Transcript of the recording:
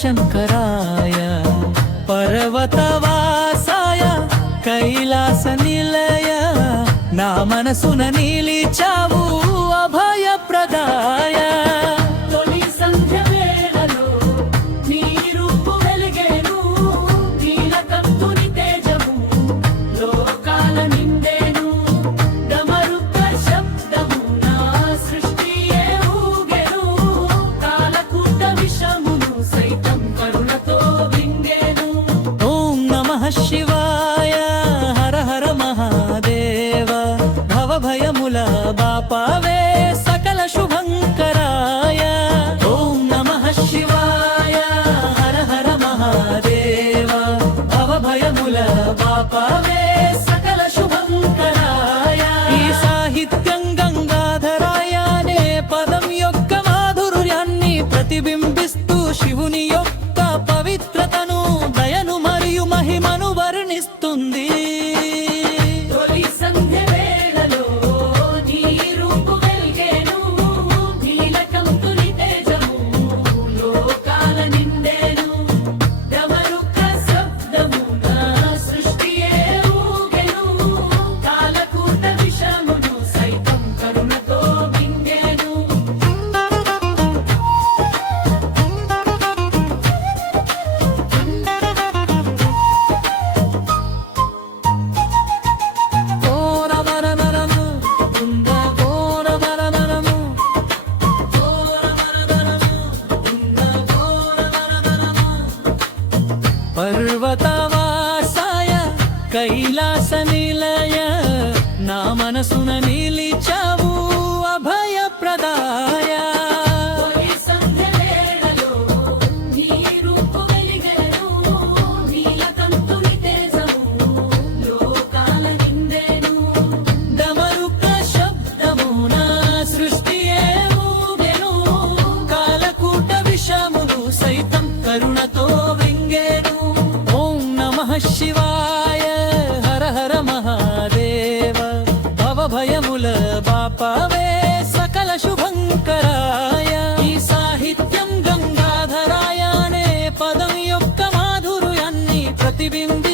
శంకరాయ పర్వతవాసాయ కైలాస నిలయ నా మనసున నిలిచావు అభయప్రదాయ శివాయ హర హర మహాదేవ భవభయముల బాపవే సకల శుభంకరాయ ఓం నమః శివాయ హర హర మహాదేవ భవభయముల బాపవే సకల శుభంకరాయ ఈ సాహిత్యం గంగాధరాయ అనే పదం యొక్క మాధుర్యాన్ని ప్రతిబింబిస్తూ శివుని యొక్క పవిత్రతను దయను మరియు మహిమను వర్ణిస్తుంది పర్వతవాసాయ కైలాస నిలయ నా మనసున నిలిచావు అభయప్రదాయ డమరుక శబ్దమున సృష్టియే ఊగెను కాలకూట విషములు సైతం కరుణతో వింగెను శివాయ హర హర మహాదేవ భవభయముల బాపవే సకల శుభంకరాయ ఈ సాహిత్యం గంగాధరాయ అనే పదం యొక్క మాధుర్యాన్ని ప్రతిబింబి